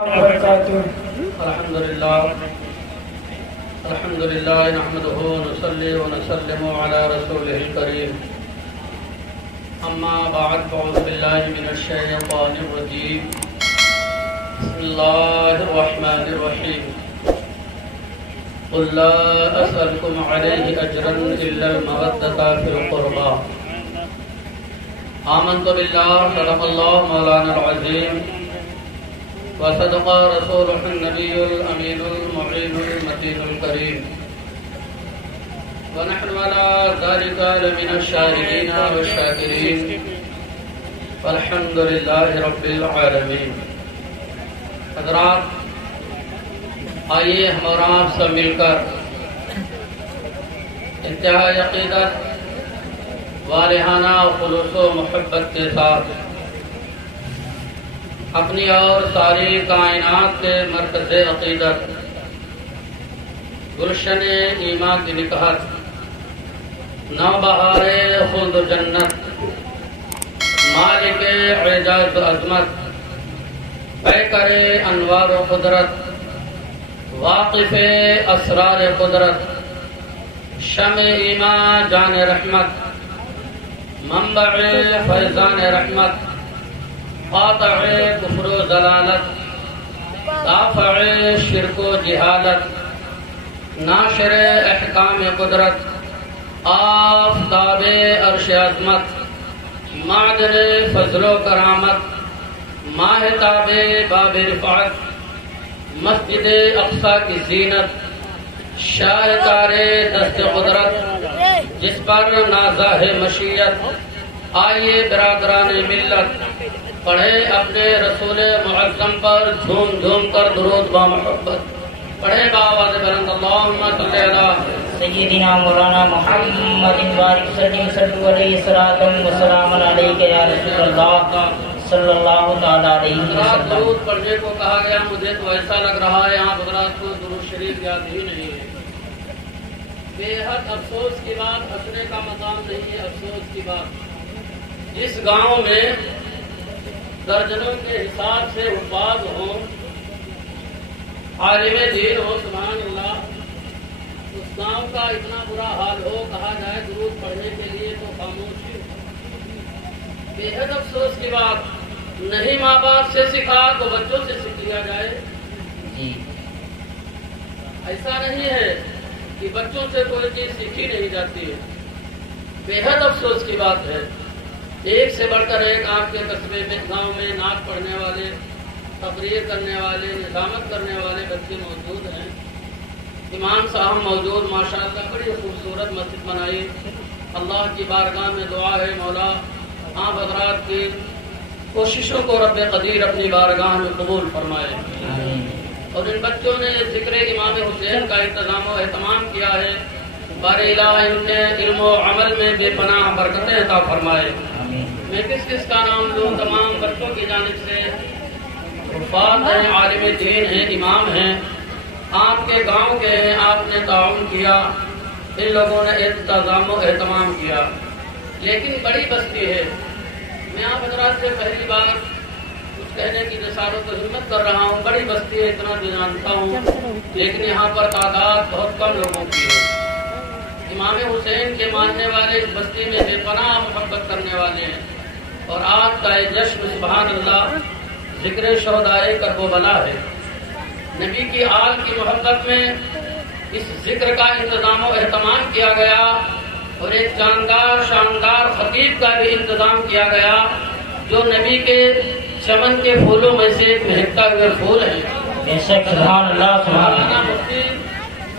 وبركاته. الحمد لله نحمده ونصلي ونسلم على رسوله الكريم. أما بعد فأعوذ بالله من الشيطان الرجيم. بسم الله الرحمن الرحيم. قل لا أسألكم عليه أجرا إلا المودة في القربى. آمنت بالله صدق الله مولانا العظيم وصدق رسوله النبي الأمين المعين المتين الكريم ونحن على ذلك لمن الشاهدين والشاكرين والحمد لله رب العالمين. حضرات، آئیے ہم اور آپ سب مل کر انتہائی عقیدت، والہانہ و خلوص و محبت کے ساتھ اپنی اور ساری کائنات کے مرکز عقیدت گلشن ایمان کی نکہت، نوبہار خلد و جنت، مالک اعجاز و عظمت، پیکر انوار و قدرت، واقف اسرار قدرت، شمع ایمان جان رحمت، منبع فیضان رحمت، قاطع کفر و ضلالت، دافع شرک و جہالت، ناشر احکام قدرت، آفتاب عرش عظمت، معدن فضل و کرامت، ماہتاب باب رفعت، مسجد اقصی کی زینت، شاہکار دست قدرت، جس پر نازہ مشیت. آئیے برادران ملت، پڑھے اپنے رسول معظم پر جھوم جھوم کر درود با محبت، پڑھے بآواز بلند اللہم صلی علی سیدنا مولانا محمد بارک صلو علیہ الصلاۃ والسلام علیک یا رسول اللہ صلی اللہ تعالی علیہ وسلم. درود پڑھنے کو کہا گیا، مجھے تو ایسا لگ رہا ہے یہاں حضرات کو درود شریف یاد ہی نہیں ہے. بے حد افسوس کی بات، ہنسنے کا مقام نہیں ہے، افسوس کی بات. جس گاؤں میں درجنوں کے حساب سے حفاظ ہوں، عالم دین ہو، سبحان اللہ، اس گاؤں کا اتنا برا حال ہو، کہا جائے درود پڑھنے کے لیے تو خاموشی. بے حد افسوس کی بات. نہیں ماں باپ سے سکھا تو بچوں سے سیکھ لیا جائے. ایسا نہیں ہے کہ بچوں سے کوئی چیز سیکھی نہیں جاتی ہے. بے حد افسوس کی بات ہے. ایک سے بڑھ کر ایک آپ کے قصبے میں، گاؤں میں نعت پڑھنے والے، تقریر کرنے والے، نظامت کرنے والے بچے موجود ہیں. امام صاحب موجود، ماشاءاللہ بڑی خوبصورت مسجد بنائی. اللہ کی بارگاہ میں دعا ہے مولا آپ حضرات کی کوششوں کو رب قدیر اپنی بارگاہ میں قبول فرمائے. اور ان بچوں نے ذکر امام حسین کا انتظام و اہتمام کیا ہے. بار الہ ان کے علم و عمل میں بے پناہ برکتیں عطا فرمائے. میں کس کا نام لوں؟ تمام بچوں کی جانب سے حفاظ ہیں، عالم دین ہیں، امام ہیں، آپ کے گاؤں کے ہیں. آپ نے تعاون کیا، ان لوگوں نے انتظام و اہتمام کیا. لیکن بڑی بستی ہے. میں آپ حضرات سے پہلی بار کچھ کہنے کی جسارت و ہمت کر رہا ہوں. بڑی بستی ہے، اتنا جو جانتا ہوں، لیکن یہاں پر تعداد بہت کم لوگوں کی ہے. امام حسین کے ماننے والے اس بستی میں بے پناہ محبت کرنے والے ہیں. اور آج کا یہ جشن سبحان اللہ ذکر شہدائے کربلا ہے. نبی کی آل کی محبت میں اس ذکر کا انتظام و اہتمام کیا گیا، اور ایک شاندار خطیب کا بھی انتظام کیا گیا جو نبی کے چمن کے پھولوں میں سے ایک مہکتا ہوئے پھول ہے. سبحان اللہ، سبحان اللہ، مفتی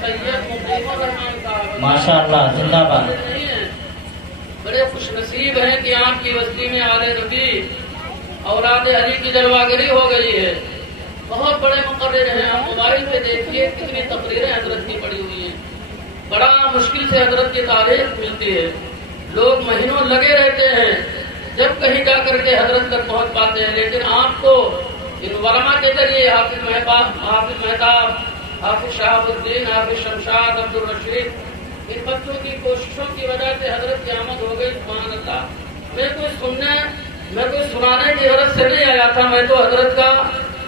سید مقیم الرحمان صاحب ماشاء اللہ، زندہ باد. بڑے خوش نصیب ہیں کہ آپ کی بستی میں آل نبی اولاد علی کی جلوہ گری ہو گئی ہے. بہت بڑے مقرر ہیں. آپ موبائل پہ دیکھیے کتنی تقریریں حضرت کی پڑی ہوئی ہیں. بڑا مشکل سے حضرت کی تاریخ ملتی ہے. لوگ مہینوں لگے رہتے ہیں جب کہیں جا کر کے حضرت تک پہنچ پاتے ہیں. لیکن آپ کو ان علماء کے ذریعے حافظ مہتاب، حافظ شہاب الدین، حافظ شمشاد، عبدالرشید، ان بچوں کی کوششوں کی وجہ سے حضرت کی آمد ہو گئی. سبحان اللہ. میں کوئی سنانے کی غرض سے نہیں آیا تھا. میں تو حضرت کا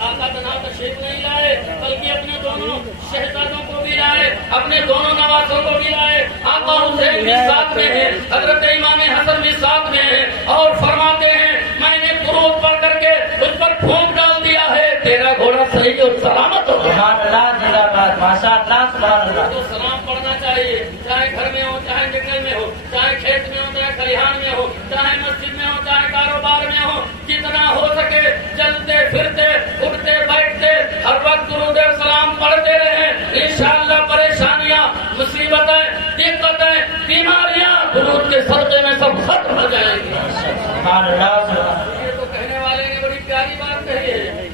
آقا تنہا تشریف نہیں لائے بلکہ اپنے دونوں شہزادوں کو بھی لائے، اپنے دونوں نوازوں کو بھی لائے۔ آقا حسین بھی ساتھ میں ہیں، حضرت امام حسن بھی ساتھ میں ہیں، اور فرماتے ہیں میں نے درود پڑھ کر کے اس پر پھونک ڈال دیا ہے، تیرا گھوڑا صحیح اور سلامت ہو گیا۔ سبحان اللہ، زندہ باد، ماشاء اللہ، سبحان اللہ۔ تو سلام پڑھنا چاہیے، چاہے گھر میں ہو، چاہے جنگل میں ہو، چاہے کھیت میں ہو، چاہے کھلیہان میں ہو، چاہے مسجد میں ہو، چاہے کاروبار میں ہو، جتنا ہو سکے چلتے پھرتے اٹھتے بیٹھتے ہر وقت درود سلام پڑھتے رہیں۔ انشاءاللہ پریشانیاں، مصیبتیں، دقتیں، بیماریاں درود کے صدقے میں سب ختم ہو جائیں گی۔ سبحان اللہ، سبحان اللہ۔ یہ تو کہنے والے نے بڑی پیاری بات کہی ہے،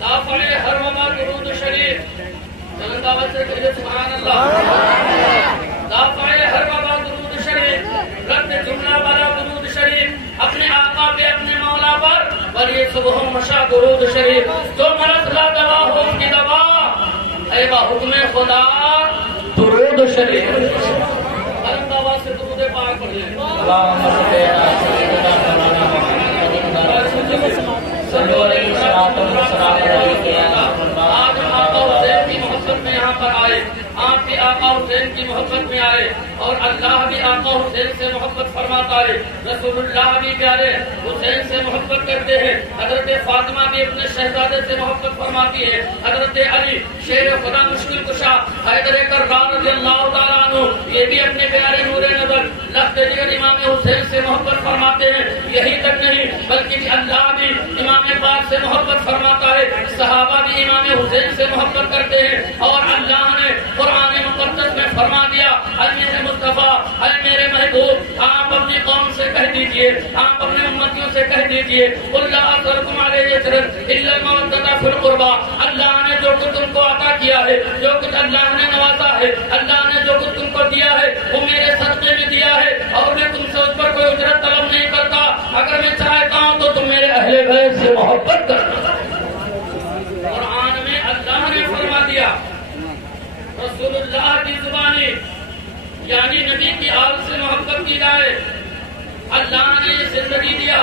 دافع ہر وبا درود شریف، چلن دعوت سے کہیے سبحان اللہ۔ دافع ہر وبا درود شریف، رد جملہ والا درود شریف، اپنے آقا پہ اپنے مولا پر ولی صبح و مشا درود شریف، جو مرض لا دوا ہو اس کی دوا اے بحکم خدا درود شریف۔ چلن دعوت سے درود پاک پڑھ لیں۔ اللہم صلی علی سیدنا مولانا محمد صلو علیہ وسلم۔ آج آقا حسین کی محبت میں یہاں پر آئے، آپ بھی آقا حسین کی محبت میں آئے، اور اللہ بھی آقا حسین سے محبت فرماتا ہے، رسول اللہ بھی پیارے حسین سے محبت کرتے ہیں، حضرت فاطمہ بھی اپنے شہزادے سے محبت فرماتی ہے، حضرت علی شیر خدا مشکل کشا حیدر کرار رضی اللہ تعالیٰ عنہ یہ بھی اپنے پیارے نور نظر لخت جگر امام حسین سے محبت فرماتے ہیں۔ یہی تک نہیں بلکہ اللہ بھی امام پاک سے محبت فرماتا ہے، صحابہ بھی امام حسین سے محبت کرتے ہیں، اور اللہ نے قرآن مقدس میں فرما دیا اے میرے مصطفیٰ، اے میرے محبوب، آپ اپنی قوم سے کہہ دیجئے، آپ اپنے امتیوں سے کہہ دیجئے قل لا اسألکم علیہ اجرا الا المودۃ فی القربى، اللہ نے جو کچھ تم کو عطا کیا ہے، جو کچھ اللہ نے نوازا ہے، اللہ نے جو کچھ تم کو دیا ہے وہ میرے صدقے میں دیا ہے، اور میں تم سے اس پر کوئی اجرت طلب نہیں کرتا، اگر میں چاہتا ہوں تو تم میرے اہل بیت سے محبت کرنا۔ قرآن میں اللہ نے فرما دیا، رسول اللہ کی زبانی یعنی نبی کی آل سے محبت کی جائے۔ اللہ نے یہ زندگی دیا،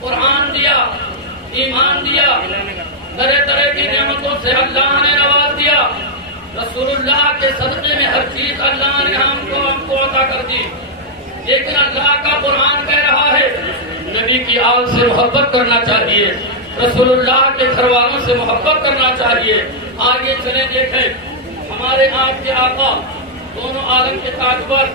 قرآن دیا، ایمان دیا، طرح طرح کی نعمتوں سے اللہ نے نواز دیا، رسول اللہ کے صدقے میں ہر چیز اللہ نے ہم کو عطا کر دی، لیکن اللہ کا قرآن کہہ رہا ہے نبی کی آل سے محبت کرنا چاہیے، رسول اللہ کے گھر والوں سے محبت کرنا چاہیے۔ آگے چلیں دیکھیں ہمارے آپ کے آقا دونوں عالم کے تاجور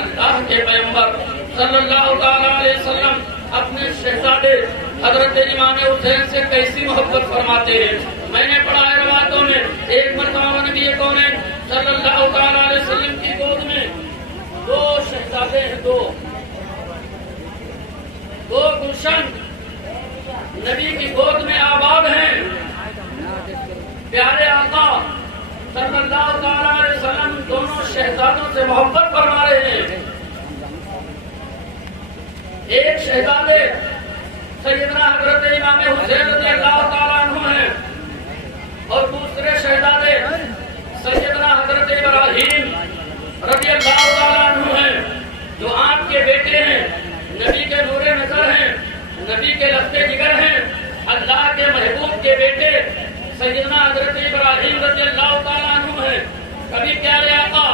اللہ کے پیغمبر صلی اللہ تعالیٰ علیہ وسلم اپنے شہزادے حضرت امام حسین سے کیسی محبت فرماتے ہیں۔ میں نے پڑھا ہے روایتوں میں ایک مرتبہ نبی کونین صلی اللہ تعالیٰ علیہ وسلم کی گود میں دو شہزادے ہیں، دو گلشن نبی کی گود میں آباد ہیں۔ پیارے آقا صلی اللہ تعالیٰ علیہ وسلم دونوں شہزادوں سے محبت فرما رہے ہیں۔ ایک شہزادے سیدنا حضرت امام حسین رضی اللہ تعالیٰ عنہ ہیں، اور دوسرے شہزادے سیدنا حضرت ابراہیم رضی اللہ تعالیٰ عنہ ہیں، جو آپ کے بیٹے ہیں، نبی کے نور نظر ہیں، نبی کے لفظ جگر ہیں، اللہ کے محبوب کے بیٹے سیدنا حضرت ابراہیم رضی اللہ تعالیٰ عنہ ہیں۔ کبھی پیارے آقا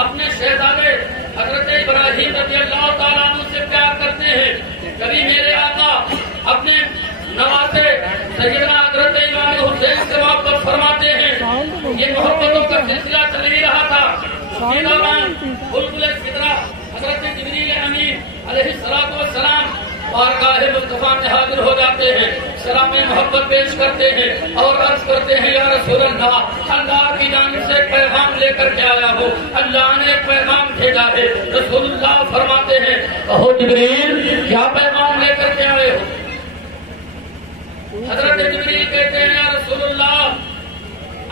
اپنے شہزادے حضرت ابراہیم رضی اللہ تعالیٰ عنہ سے پیار کرتے ہیں، کبھی میرے آقا اپنے نواسے سیدنا حضرت امام حسین سے محبت فرماتے ہیں۔ یہ محبتوں کا سلسلہ چل ہی رہا تھا، اسی دوران بلبل فطرہ حضرت جبریل امین علیہ السلام بارگاہ مصطفیٰ میں حاضر ہو جاتے ہیں، سلام محبت پیش کرتے ہیں اور عرض کرتے ہیں یا رسول اللہ، اللہ کی جانب سے پیغام لے کر کے آیا ہوں، اللہ نے ایک پیغام بھیجا ہے۔ رسول اللہ فرماتے ہیں کہو جبریل کیا پیغام لے کر کے آئے ہو؟ حضرت جبریل کہتے ہیں یا رسول اللہ،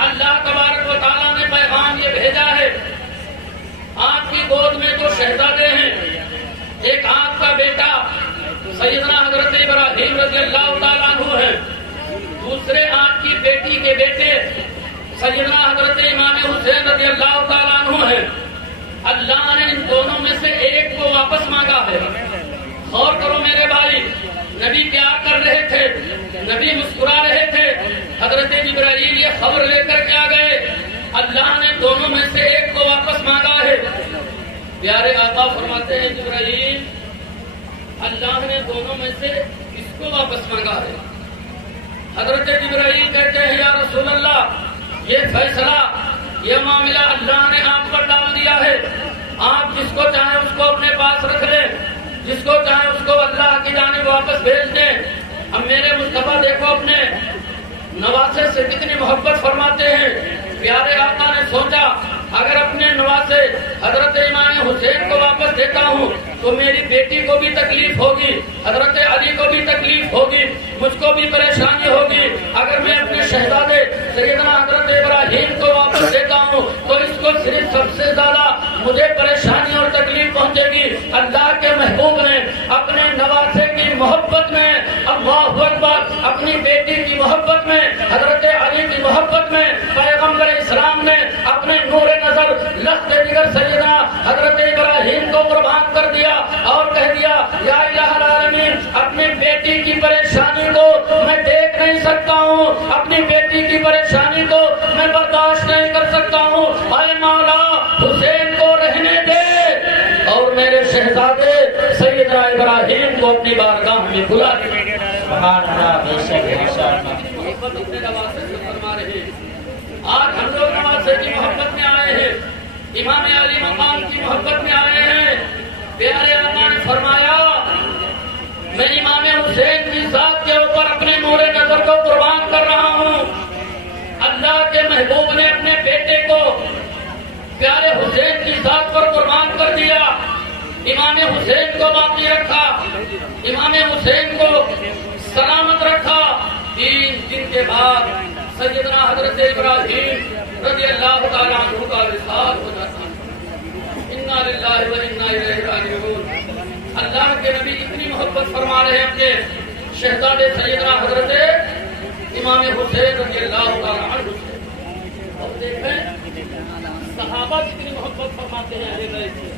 اللہ تبارک و تعالیٰ نے پیغام یہ بھیجا ہے، آپ کی گود میں جو شہزادے ہیں، ایک آپ کا بیٹا سیدنا حضرت ابراہیم رضی اللہ تعالیٰ عنہ ہے، دوسرے آپ کی بیٹی کے بیٹے سیدنا حضرت امام حسین رضی اللہ تعالیٰ عنہ ہے۔ اللہ نے ان دونوں میں سے ایک کو واپس مانگا ہے۔ غور کرو میرے بھائی، نبی پیار کر رہے تھے، نبی مسکرا رہے تھے، حضرت جبرائیل یہ خبر لے کر کیا گئے، اللہ نے دونوں میں سے ایک کو واپس مانگا ہے۔ پیارے آقا فرماتے ہیں جبرائیل اللہ نے دونوں میں سے کس کو واپس مانگا ہے؟ حضرت جبرائیل کہتے ہیں یا رسول اللہ یہ فیصلہ، یہ معاملہ اللہ نے آپ پر ڈال دیا ہے، آپ جس کو چاہیں اس کو اپنے پاس رکھ لیں، جس کو چاہیں اس کو اللہ کی جانب واپس بھیج دیں۔ اب میرے مصطفیٰ دیکھو اپنے نواسے سے کتنی محبت فرماتے ہیں۔ پیارے آقا نے سوچا اگر اپنے نواسے حضرت امام حسین کو واپس دیتا ہوں تو میری بیٹی کو بھی تکلیف ہوگی، حضرت علی کو بھی تکلیف ہوگی، مجھ کو بھی پریشانی ہوگی۔ اگر میں اپنے شہزادے سیدنا حضرت ابراہیم کو واپس دیتا ہوں تو اس کو صرف سب سے زیادہ مجھے پریشانی اور تکلیف پہنچے گی۔ اللہ کے محبوب نے اپنے نواسے کی محبت میں، اللہ اکبر، اپنی بیٹی کی محبت میں، حضرت علی کی محبت میں پیغمبر اسلام نے اپنے نور نظر لخت جگر سیدنا حضرت ابراہیم کو قربان کر دیا اور کہہ دیا یا الہ العالمین اپنی بیٹی کی پریشانی کو میں دیکھ نہیں سکتا ہوں، اپنی بیٹی کی پریشانی کو میں برداشت نہیں کر سکتا ہوں، اے مولا حسین کو رہنے دے اور میرے شہزادے سیدنا ابراہیم کو اپنی بارگاہ میں بلا دے۔ سبحان اللہ، بے شک انشاءاللہ۔ محبت اپنے نواسے سے فرما رہے ہیں۔ آج ہم لوگ نواسے کی محبت میں آئے ہیں، امام علی مقام کی محبت میں آئے ہیں۔ پیارے آقا نے فرمایا میں امام حسین کی ذات کے اوپر اپنے نور نظر کو قربان کر رہا ہوں۔ اللہ کے محبوب نے اپنے بیٹے کو پیارے حسین کی ذات پر قربان کر دیا، امام حسین کو باقی رکھا، امام حسین کو سلامت رکھا۔ 3 دن کے بعد سیدنا حضرت ابراہیم رضی اللہ تعالیٰ عنہ کا وصال ہو جاتا ہے۔ انا للہ و انا الیہ راجعون۔ اللہ کے نبی اتنی محبت فرما رہے ہیں اپنے شہزادے سیدنا حضرت امام حسین رضی اللہ تعالیٰ عنہ سے۔ اور دیکھیں صحابہ کتنی محبت فرماتے ہیں اہل بیت سے،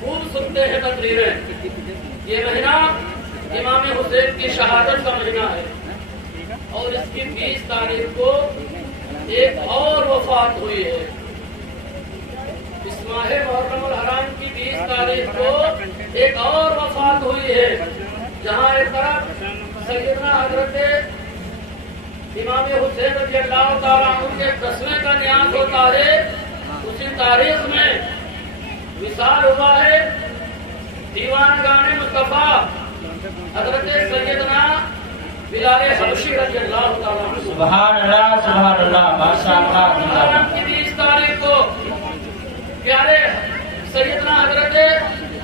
خوب سنتے ہیں تقریریں۔ یہ مہینہ امام حسین کی شہادت کا مہینہ ہے اور اس کی 20 تاریخ کو ایک اور وفات ہوئی ہے۔ اس ماہ محرم الحرام کی 20 تاریخ کو ایک اور وفات ہوئی ہے، جہاں ایک طرف سیدنا حضرت امام حسین رضی اللہ تعالیٰ عنہ کے 10ویں کا نیاز ہوتا ہے، اسی تاریخ میں وصال ہوا ہے دیوان گانے مصطفیٰ حضرت سیدنا بلال حبشی رضی اللہ تعالیٰ عنہ۔ سبحان اللہ، سبحان اللہ، ماشاء اللہ۔ محرم کی 20 تاریخ کو پیارے سیدنا حضرت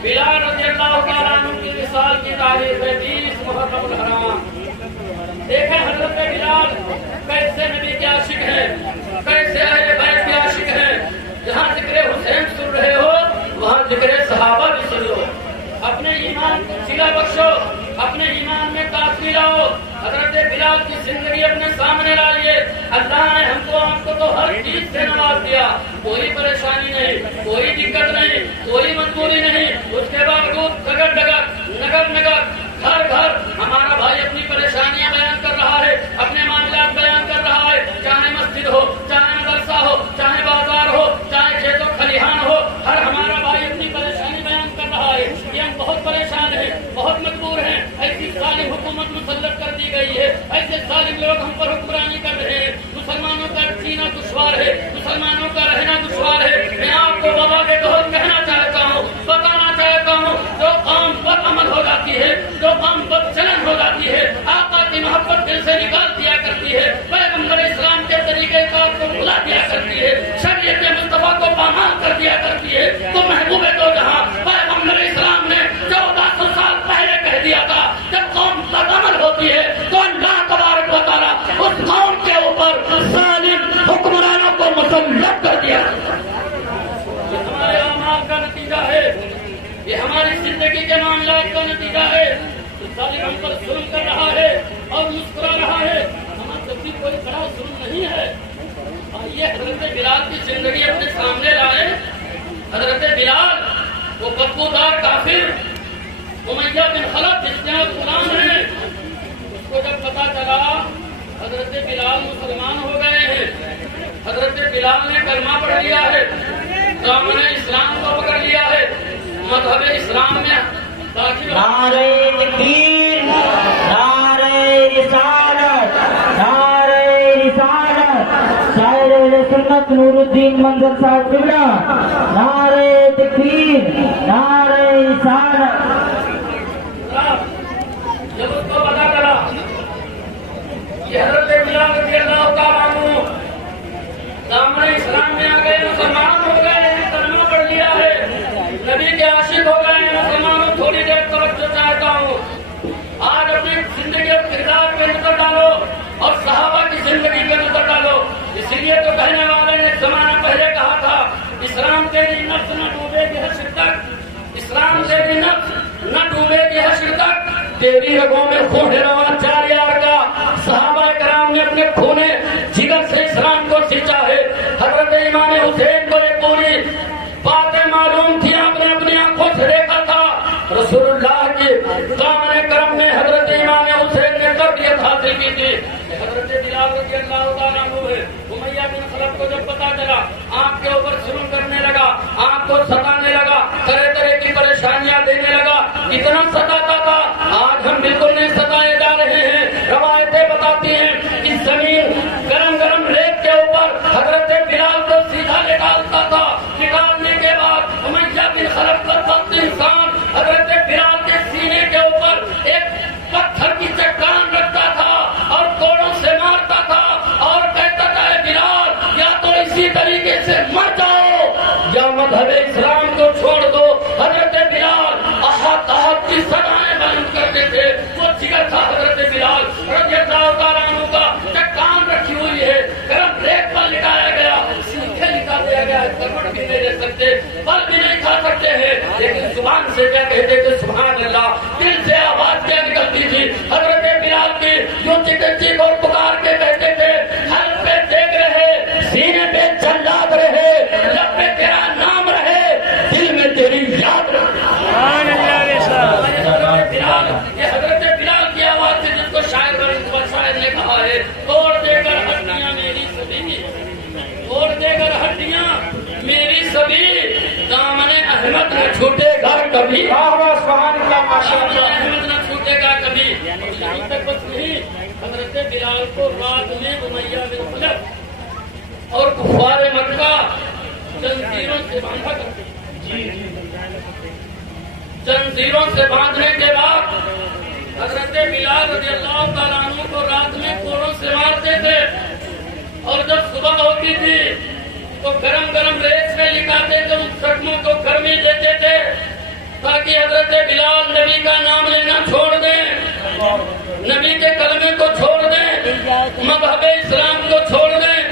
بلال رضی اللہ تعالیٰ عنہ کی وصال کی تاریخ ہے 20 محرم الحرام۔ دیکھیں حضرت بلال کیسے نبی کے عاشق ہیں، کیسے اہل بیت کے عاشق ہیں۔ جہاں ذکر حسین سن رہے ہو وہاں ذکر صحابہ بھی سن لو، اپنے ایمان کو صلہ بخشو، اپنے ایمان میں تازگی لاؤ۔ حضرت بلال کی زندگی اپنے سامنے لائیے۔ اللہ نے ہم کو آپ کو تو ہر چیز سے نواز دیا، کوئی پریشانی نہیں، کوئی دقت نہیں، کوئی مجبوری نہیں، اس کے باوجود ڈگر ڈگر نگر نگر گھر گھر ہمارا بھائی اپنی پریشانیاں بیان کر رہا ہے، اپنے معاملات بیان کر رہا ہے، چاہے مسجد ہو، چاہے مدرسہ ہو، چاہے بازار ہو، چاہے کھیت و کھلیہان ہو، ہر ہمارا بھائی اپنی پریشانی بیان کر رہا ہے کہ ہم بہت پریشان ہیں، بہت مجبور ہیں، ایسی ظالم حکومت مسلط کر دی گئی ہے، ایسے ظالم لوگ ہم پر حکمرانی کر رہے ہیں، مسلمانوں کا جینا دشوار ہے، مسلمانوں کا رہنا دشوار ہے۔ میں آپ کو بابا کے بہت کہنا چاہتا ہوں، بتانا چاہتا ہوں، جو قوم بد عمل ہو جاتی ہے، جو قوم بد چلن ہو جاتی ہے، آقا کی محبت دل سے نکال دیا کرتی ہے، پیغمبر اسلام کے طریقے کار کو بھلا دیا کرتی ہے، شریعت مصطفیٰ کو پامال کر دیا کرتی ہے، تو محبوب دو جہاں پیغمبر اسلام نے 1400 سال پہلے کہہ دیا تھا جب قوم بد عمل ہوتی ہے تو اللہ تبارک و تعالیٰ اس قوم کے اوپر ظالم حکمرانوں کو مسلط کر دیا۔ یہ ہمارے اعمال کا نتیجہ ہے، یہ ہماری زندگی کے معاملات کا نتیجہ ہے۔ ظالم ہم پر ظلم کر رہا ہے اور مسکرا رہا ہے، ہمارا جب بھی کوئی بڑا ظلم نہیں ہے۔ آئیے حضرت بلال کی زندگی اپنے سامنے لائے۔ حضرت بلال وہ بدبودار کافر امیہ بن خلف جس کے غلام ہیں، بلال مسلمان ہو گئے ہیں. حضرت بلال نے کلمہ پڑھ لیا ہے, دامن اسلام کو پکڑ لیا ہے, مذہب اسلام میں داخل. نعرہ تکبیر, نعرہ رسالت, نعرہ رسالت. شاعر اہل سنت نور الدین منظر صاحب قبلہ, نعرہ تکبیر, نعرہ رسالت. جب اس کو پتا چلا کہ حضرت بلال رضی اللہ تعالیٰ عنہ دامن اسلام میں آ گئے, مسلمان ہو گئے ہیں, کلمہ پڑھ لیا ہے, نبی کے عاشق ہو گئے ہیں, مسلمانوں تھوڑی دیر توجہ چاہتا ہوں. آج اپنی زندگی اور کردار پہ نظر ڈالو اور صحابہ کی زندگی پہ نظر ڈالو. اسی لیے تو کہنے والے نے ایک زمانہ پہلے کہا تھا, اسلام تیری نفس نہ ڈوبے گی حشر تک, اسلام تیری نفس نہ ڈوبے گی حشر تک, تیری رگوں میں خون رواں 4 یار کا. صحابہ کرام نے اپنے خونے جگر سے اسلام کو سینچا ہے. حضرت امام حسین کو یہ پوری باتیں معلوم تھی, آپ نے اپنی آنکھوں سے دیکھا تھا. رسول اللہ کی دامن کرم میں حضرت امام حسین نے تربیت حاصل کی تھی. حضرت بلال رضی اللہ تعالیٰ عنہ ہے, امیہ بن خلف کو جب پتا چلا, آپ کے اوپر ظلم کرنے لگا, آپ کو ستانے لگا, طرح طرح کی پریشانیاں دینے لگا. کتنا ستاتا تھا, آج ہم بالکل نہیں ستائے جا رہے ہیں. روایتیں بتاتی ہیں کہ زمین گرم گرم ریت کے اوپر حضرت بلال کو سیدھا نکالتا تھا. نکالنے کے بعد امیہ بن خلف کا سخت انسان حضرت بلال کے سینے کے اوپر ایک پتھر کی چٹان رکھتا تھا اور کوڑوں سے مارتا تھا اور کہتا تھا, اے بلال یا تو اسی طریقے سے مر جاؤ یا مذہب اسلام کو چھوڑ دو. حضرت بلال احد احد کی صدائیں بلند کرتے تھے. وہ جگر تھا حضرت بلال رضی اللہ تعالیٰ عنہ کا. چٹان رکھی ہوئی ہے, گرم ریت پر لٹایا گیا, سیدھے لٹا دیا گیا, کروٹ بھی نہیں لے سکتے, پل بھی نہیں کھا سکتے ہیں, لیکن زبان سے کیا کہتے تھے, سبحان اللہ. دل سے آواز کیا نکلتی تھی حضرت بلال کی, یوں چیخ اور پکار کے کہتے تھے, حلق پہ دیکھ رہے, سینے پہ جلاد رہے, لب پہ تیرا نام رہے, دل میں تیری یاد رہے. یہ حضرت بلال کی آواز سے جس کو شاعر نے کہا ہے, توڑ دے کر ہڈیاں میری سبھی, توڑ دے کر ہڈیاں میری سبھی, دامن احمد نہ چھوٹے گا کبھی, احمد نہ چھوٹے گا کبھی. یہیں تک بس نہیں, حضرت بلال کو رات میں امیہ بن خلف اور کفار مکہ زنجیروں سے باندھا کرتے, زنجیروں سے باندھنے کے بعد حضرت بلال رضی اللہ تعالیٰ عنہ کو رات میں کوڑوں سے مارتے تھے, اور جب صبح ہوتی تھی تو گرم گرم ریت میں لکھاتے تھے, ان زخموں کو گرمی دیتے تھے تاکہ حضرت بلال نبی کا نام لینا چھوڑ دیں, نبی کے کلمے کو چھوڑ دیں, مذہب اسلام کو چھوڑ دیں,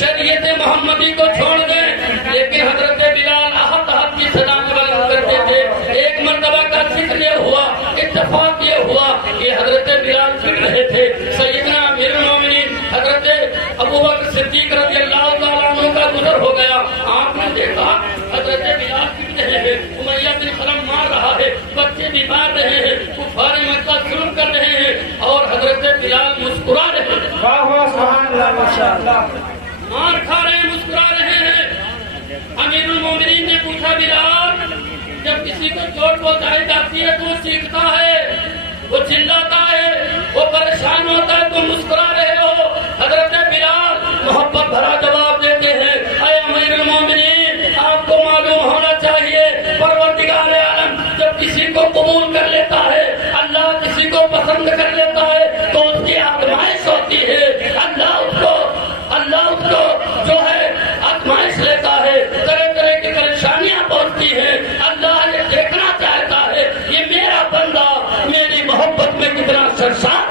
شریعت محمدی کو چھوڑ دیں. لیکن حضرت بلال احد احد کی صدا بلند کرتے تھے. ایک مرتبہ کا ذکر یہ ہوا, اتفاق یہ ہوا کہ حضرت بلال پھر رہے تھے. سیدنا امیر المومنین حضرت ابوبکر صدیق رضی اللہ تعالیٰ عنہ کا گزر ہو گیا. آپ نے دیکھا حضرت بلال پھر رہے ہیں, امیہ بن خلف مار رہا ہے, بچے بھی مار رہے ہیں, کفار مکہ ظلم کر رہے ہیں, اور حضرت بلال مسکرا رہے ہیں. مار کھا رہے ہیں, مسکرا رہے ہیں. امیر المومنین نے پوچھا, بلال جب کسی کو چوٹ پہنچائی جاتی ہے تو وہ چیختا ہے, وہ چلاتا ہے, وہ پریشان ہوتا ہے, تم مسکرا رہے ہو. حضرت بلال محبت بھرا جواب دیتے ہیں, اے امیر المومنین آپ کو معلوم ہونا چاہیے, پروردگار عالم جب کسی کو قبول کر لیتا ہے, اللہ کسی کو پسند کر لیتا ہے تو اس کی آزمائش ہوتی ہے. اللہ اس کو جو ہے آزمائش لیتا ہے, طرح طرح کی پریشانیاں پہنچتی ہیں. اللہ یہ دیکھنا چاہتا ہے یہ میرا بندہ میری محبت میں کتنا سرشار.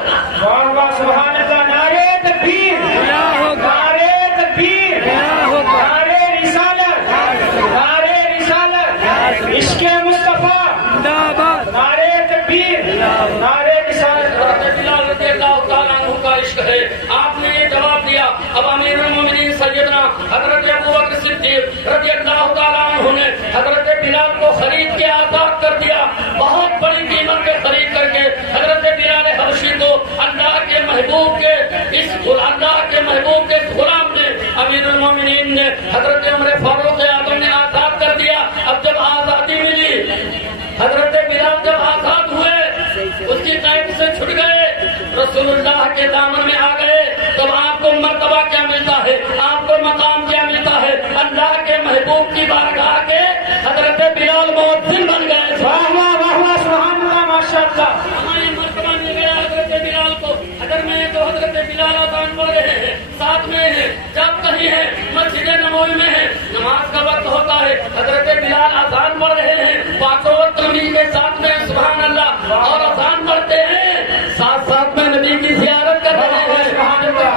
کے دامن میں آ گئے تب آپ کو مرتبہ کیا ملتا ہے, آپ کو مقام کیا ملتا ہے. اللہ کے محبوب کی بارگاہ کے حضرت بلال مؤذن بن گئے. سبحان اللہ ماشاء اللہ. ہمیں یہ مرتبہ مل گیا حضرت بلال کو. اگر میں تو حضرت بلال اذان پڑھ رہے ہیں, ساتھ میں ہیں, جب کہیں ہیں مسجد نبوی میں ہے, نماز کا وقت ہوتا ہے, حضرت بلال اذان پڑھ رہے ہیں, پانچوں وقت نبی کے ساتھ میں سبحان اللہ اور اذان پڑھتے ہیں, ساتھ ساتھ میں نبی کی زیارت کر رہے ہیں.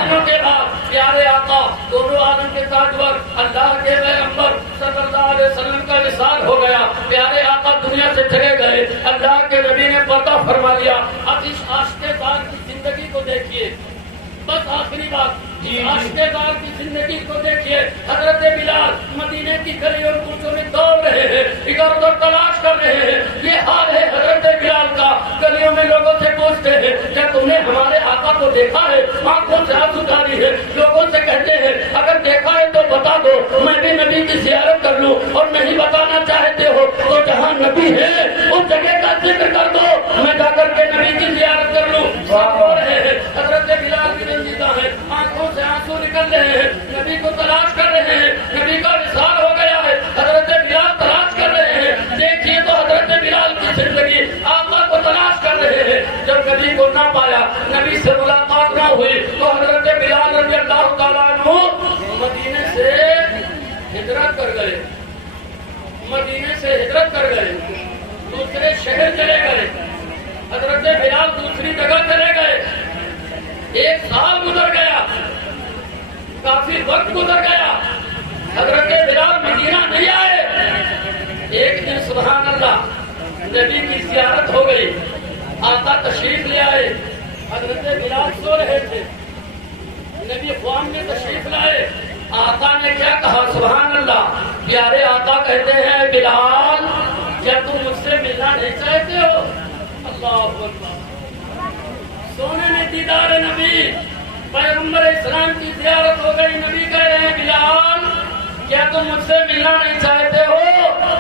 دنوں کے بعد پیارے آقا دونوں عالم کے تاجور اللہ کے پیغمبر صلی اللہ علیہ وسلم کا وصال ہو گیا. پیارے آقا دنیا سے چلے گئے, اللہ کے نبی نے پردہ فرما لیا. اب اس عاشق دار کی زندگی کو دیکھیے, بس آخری بات, عاشق دار کی زندگی کو دیکھیے. حضرت بلال مدینے کی گلیوں اور کوچوں میں دوڑ رہے ہیں, ادھر ادھر تلاش کر رہے ہیں. یہ حال ہے حضرت بلال کا. گلیوں میں لوگوں سے پوچھتے ہیں کیا تم نے ہمارے آقا کو دیکھا ہے, آنکھوں سے آنسو جاری ہے. لوگوں سے کہتے ہیں اگر دیکھا ہے تو بتا دو, میں بھی نبی کی زیارت کر لوں, اور نہیں بتانا چاہتے ہو تو جہاں نبی ہے اس جگہ کا ذکر کر دو, میں جا کر کے نبی کی زیارت کر لوں. سب ہو رہے ہیں. حضرت بلال کی رنجیدہ ہے, آنکھوں سے آنسو نکل رہے ہیں, نبی کو تلاش کر رہے ہیں, نبی کا وصال ہو گیا ہے. حضرت بلال تلاش کر رہے ہیں. دیکھیے تو حضرت بلال کی زندگی آقا کو تلاش کر رہے ہیں. جب نبی کو نہ پایا, نبی سے ملاقات نہ ہوئی, تو حضرت بلال رضی اللہ تعالیٰ عنہ مدینے سے ہجرت کر گئے. مدینے سے ہجرت کر گئے, دوسرے شہر چلے گئے. حضرت بلال دوسری جگہ چلے گئے. 1 سال گزر گیا, کافی وقت گزر گیا, حضرت بلال مدینہ نہیں آئے. ایک دن سبحان اللہ نبی کی زیارت ہو گئی, آقا تشریف لے آئے. حضرت بلال سو رہے تھے, نبی خوان میں تشریف لائے. آقا نے کیا کہا سبحان اللہ, پیارے آقا کہتے ہیں بلال کیا تم مجھ سے ملنا نہیں چاہتے ہو. اللہ اکبر. سونے میں دیدار نبی, پیغمبر اسلام کی زیارت ہو گئی. نبی کہہ رہے ہیں بلال کیا تم مجھ سے ملنا نہیں چاہتے ہو.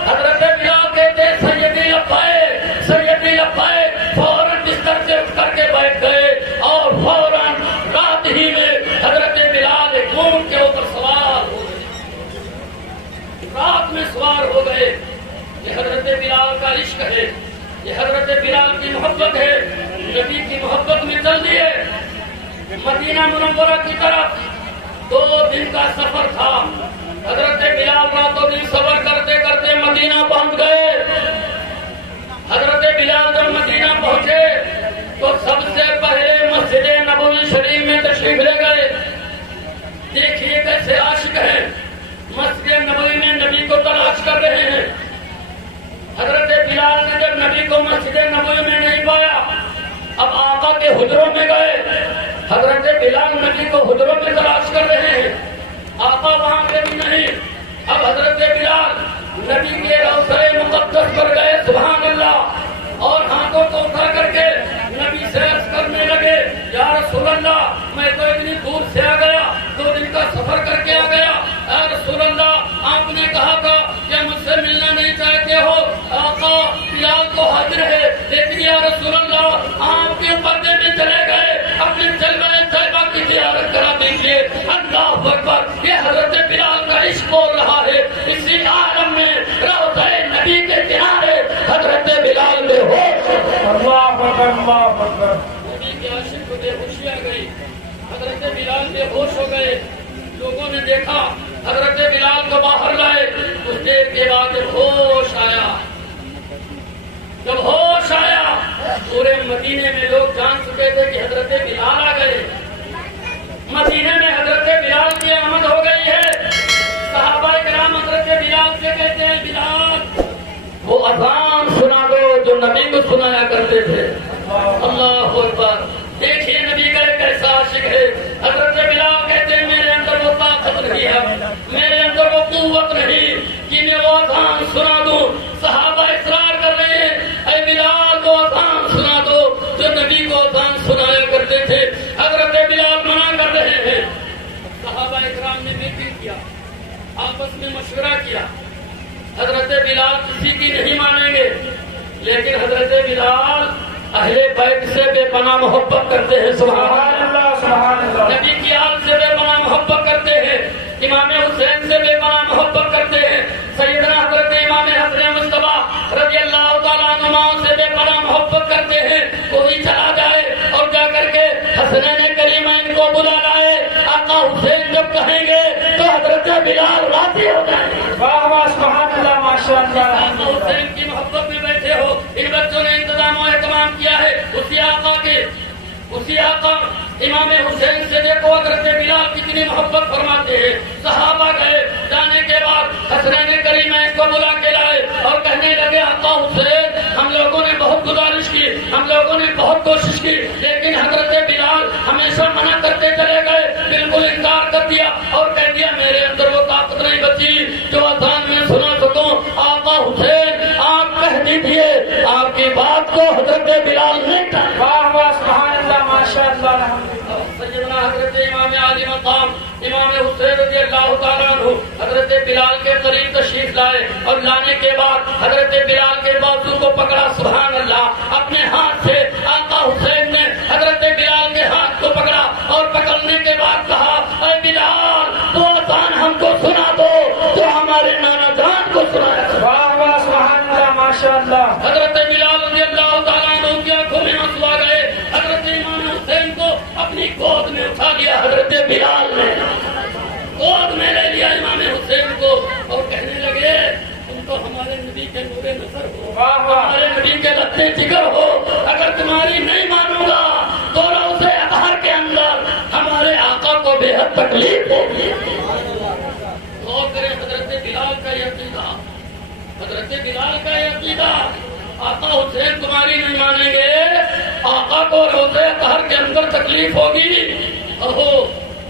حضرت بلال کہتے ہیں سیدی لبیک سیدی لبیک. فوراً بستر سے اٹھ کر کے بیٹھ گئے, اور فوراً رات ہی میں حضرت بلال ایک اونٹ کے اوپر سوار ہو گئے. رات میں سوار ہو گئے. یہ حضرت بلال کا عشق ہے, یہ حضرت بلال کی محبت ہے. نبی کی محبت میں چل دیے مدینہ منورہ کی طرف. 2 دن کا سفر تھا. حضرت بلال راتوں دن سفر کرتے کرتے مدینہ پہنچ گئے. حضرت بلال جب مدینہ پہنچے تو سب سے پہلے مسجد نبوی شریف میں تشریف لے گئے. دیکھیے کیسے عاشق ہیں, مسجد نبوی میں نبی کو تلاش کر رہے ہیں. حضرت بلال نے جب نبی کو مسجد نبوی میں نہیں پایا, اب آقا کے حجروں میں گئے. حضرت بلال نبی کو حجروں میں تلاش کر رہے ہیں, آقا وہاں پہ بھی نہیں. اب حضرت بلال نبی کے روضہ مقدس پر گئے سبحان اللہ, اور ہاتھوں کو اٹھا کر کے نبی سے عرض کرنے لگے یا رسول اللہ میں تو اتنی دور سے آ گیا, 2 دن کا سفر کر کے آ گیا. اے رسول اللہ آپ نے کہا تھا کہ مجھ سے ملنا نہیں چاہتے ہو. آقا بلال تو حاضر ہے, لیکن یا رسول اللہ آپ کے پردے میں چلے گئے, اپنے جلوہ طیبہ کی زیارت کرا دیجیے. اللہ اکبر. یہ حضرت بلال کا عشق بول رہا ہے. اسی عالم میں روضہ نبی کے کنارے حضرت بلال بے ہوش. اللہ اکبر اللہ اکبر. نبی کے عاشق کو بے ہوشی آ گئی, حضرت بلال بے ہوش ہو گئے. لوگوں نے دیکھا, حضرت بلال کو باہر لائے. کچھ دیر کے بعد ہوش آیا. جب ہوش آیا پورے مدینے میں لوگ جان چکے تھے کہ حضرت بلال آ گئے. مدینے میں حضرت بلال کی آمد ہو گئی ہے. صحابہ کرام حضرت بلال سے کہتے ہیں بلال وہ اذان سنا دو جو نبی کو سنایا کرتے تھے. اللہ اکبر. دیکھیے نبی کا ایک ایسا عاشق ہے. حضرت بلال کہتے ہیں میرے اندر وہ طاقت نہیں ہے, میرے اندر وہ قوت نہیں کہ میں وہ اذان سنا دوں. صحابہ اصرار کر رہے ہیں اے بلال وہ اذان سنا دو جو نبی کو اذان سنایا کرتے تھے. حضرت بلال منع کر رہے ہیں. صحابہ اکرام نے میٹنگ کیا, آپس میں مشورہ کیا. حضرت بلال کسی کی نہیں مانیں گے, لیکن حضرت بلال اہل بیت سے بے پناہ محبت کرتے ہیں، سبحان اللہ سبحان اللہ. نبی کی آل سے بے پناہ محبت کرتے ہیں، امام حسین سے بے پناہ محبت کرتے ہیں، سیدنا حضرت امام حسن مصطفیٰ رضی اللہ تعالیٰ عنہ سے بے پناہ محبت کرتے ہیں. کوئی چلا جائے اور جا کر کے حسنین کریمین کو بلا لائے، آقا حسین جب کہیں گے تو حضرت بلال راضی ہو جائیں گے. واہ واہ سبحان اللہ ماشاء اللہ. آقا حسین کی محبت میں بیٹھے ہو، ان بچوں نے انتظام و اہتمام کیا ہے اسی آقا امام حسین سے دیکھو حضرت بلال کتنی محبت فرماتے ہیں. صحابہ گئے، جانے کے بعد حسنین کریمین کو بلا کے لائے اور کہنے لگے آقا حسین ہم لوگوں نے بہت گزارش کی، ہم لوگوں نے بہت کوشش کی، لیکن حضرت بلال ہمیشہ منع کرتے چلے گئے، بالکل انکار کر دیا اور کہہ دیا میرے اندر وہ طاقت نہیں بچی جو اذان میں سنا سکوں. آقا حسین آپ کہہ دیجیے، آپ کی بات کو حضرت بلال نے کہا. واہ واہ سبحان اللہ ماشاء اللہ. سیدنا حضرت امام عالی مقام امام حسین رضی اللہ تعالیٰ عنہ حضرت بلال کے قریب تشریف لائے اور لانے کے بعد حضرت بلال کے بازو کو پکڑا. سبحان اللہ. اپنے ہاتھ سے آقا حسین نے حضرت بلال کے ہاتھ کو پکڑا اور پکڑنے کے بعد کہا اے بلال تو اذان ہم کو سنا دو جو ہمارے نانا جان کو سنایا. واہ واہ سبحان اللہ ماشاء اللہ. حضرت بلال رضی اللہ تعالیٰ عنہ کی آنکھوں میں آنسو آ گئے. حضرت امام حسین کو اپنی گود میں اٹھا لیا حضرت بلال نے، گود میں لے لیا امام حسین کو اور کہنے لگے تم تو ہمارے نبی کے نور نظر ہو، ہمارے نبی کے لتے جگر ہو، اگر تمہاری نہیں مانوں گا تو روضہ اطہر کے اندر ہمارے آقا کو بے حد تکلیف ہوگی. غور کریں حضرت بلال کا یہ عقیدہ، حضرت بلال کا یہ عقیدہ. آقا حسین تمہاری نہیں مانیں گے، آقا کو روضہ اطہر کے اندر تکلیف ہوگی. اہو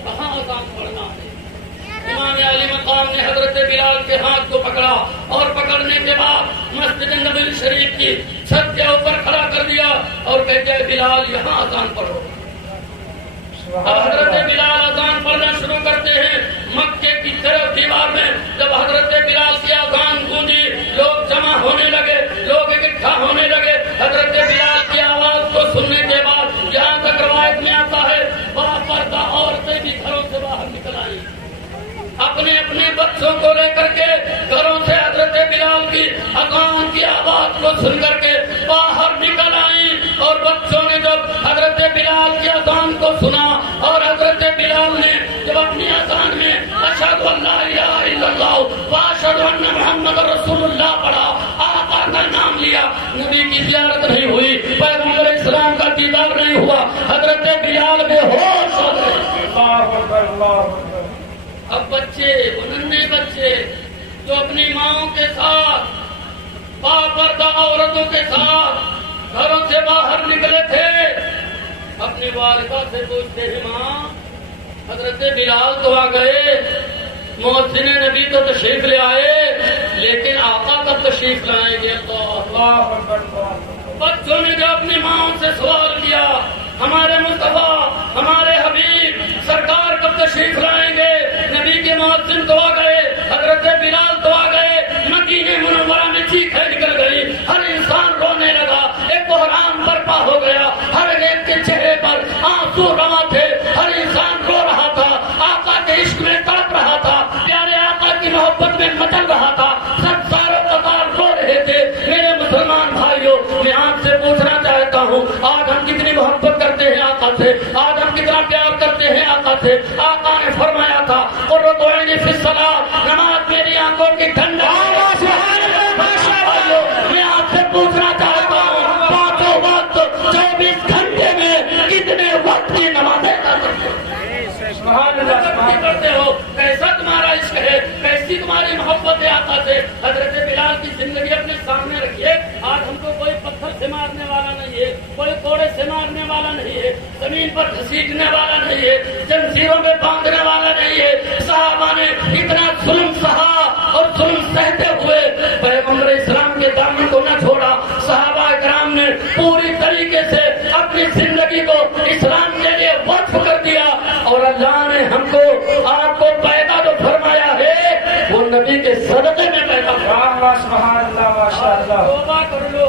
کہاں اذان پڑھنا ہے. امام علی مقام نے حضرت بلال کے ہاتھ کو پکڑا اور پکڑنے کے بعد مسجد نبوی شریف کی چھت کے اوپر کھڑا کر دیا اور کہتے بلال یہاں اذان پڑھو. اب حضرت بلال اذان پڑھنا شروع کرتے ہیں. مکے کی طرف دیوار میں جب حضرت بلال کی اذان گونجی لوگ جمع ہونے لگے، لوگ اکٹھا ہونے لگے. حضرت بلال کی آواز کو سننے کے بعد جہاں تک روایت میں آتا ہے باپردہ عورتیں بھی گھروں سے باہر نکل آئی، اپنے اپنے بچوں کو لے کر کے گھروں سے حضرت بلال کی اذان کی آواز کو سن کر کے باہر نکل آئی. اور بچوں نے جب حضرت بلال کی اذان کو سنا اور حضرت بلال نے جب اپنی اذان میں اشہد ان لا الہ الا اللہ واشہد ان محمد رسول اللہ پڑھا، آقا کا نام لیا، نبی کی زیارت نہیں ہوئی، پیغمبر اسلام کا دیدار نہیں ہوا، حضرت بلال بے ہوش ہو گئے. اللہ اکبر اللہ اکبر. اب بچے، ننھے بچے جو اپنی ماؤں کے ساتھ باپردہ عورتوں کے ساتھ گھروں سے باہر نکلے تھے، اپنی والدہ سے پوچھتے ہیں ماں حضرت بلال تو آ گئے، مؤذن نبی تو تشریف لے آئے، لیکن آقا کب تشریف لائیں گے؟ اللہ اکبر. بچوں نے جو اپنی ماں سے سوال کیا ہمارے مصطفیٰ ہمارے حبیب سرکار کب تشریف لائیں گے؟ نبی کے مؤذن تو آ گئے، حضرت بلال تو آ گئے. مدینہ منورہ میں چیخیں نکل گئی، ہر انسان رونے لگا، ایک بحران برپا ہو گیا، ہر ایک کے چہرے پر آنسو رواں تھے، ہر انسان رو رہا تھا، آقا کے عشق میں تڑپ رہا تھا، پیارے آقا کی محبت میں مچل رہا تھا، سب ساروں قطار رو رہے تھے. میرے مسلمان بھائیوں میں آپ سے پوچھنا چاہتا ہوں آج ہم کتنی محبت کرتے ہیں آقا سے، آج ہم کتنا پیار کرتے ہیں آقا سے. آقا نے فرمایا تھا قرۃ عینی فی الصلاۃ، نماز میری آنکھوں کی ٹھنڈک. میں آپ سے پوچھنا چاہتا ہوں پانچوں وقت 24 گھنٹے میں کتنے وقت کی نمازیں پڑھتے ہو؟ کیسا تمہارا عشق ہے، کیسی تمہاری محبت ہے آقا سے. حضرت بلال کی زندگی اپنے سامنے رکھیے. آج ہم کو کوئی پتھر سے مارنے والا نہیں ہے، کوئی کوڑے سے مارنے والا نہیں ہے، زمین پر گھسیٹنے والا نہیں ہے، زنجیروں میں باندھنے والا نہیں ہے. صحابہ نے اتنا ظلم سہا اور ظلم سہتے ہوئے پیغمبر اسلام کے دامن کو نہ چھوڑا. صحابہ کرام نے پوری طریقے سے اپنی زندگی کو اسلام کے لیے وقف کر دیا اور اللہ نے ہم کو آپ کو پیدا جو فرمایا ہے وہ نبی کے صدقے میں پیدا. سبحان اللہ ماشاء اللہ. توبہ کر لو،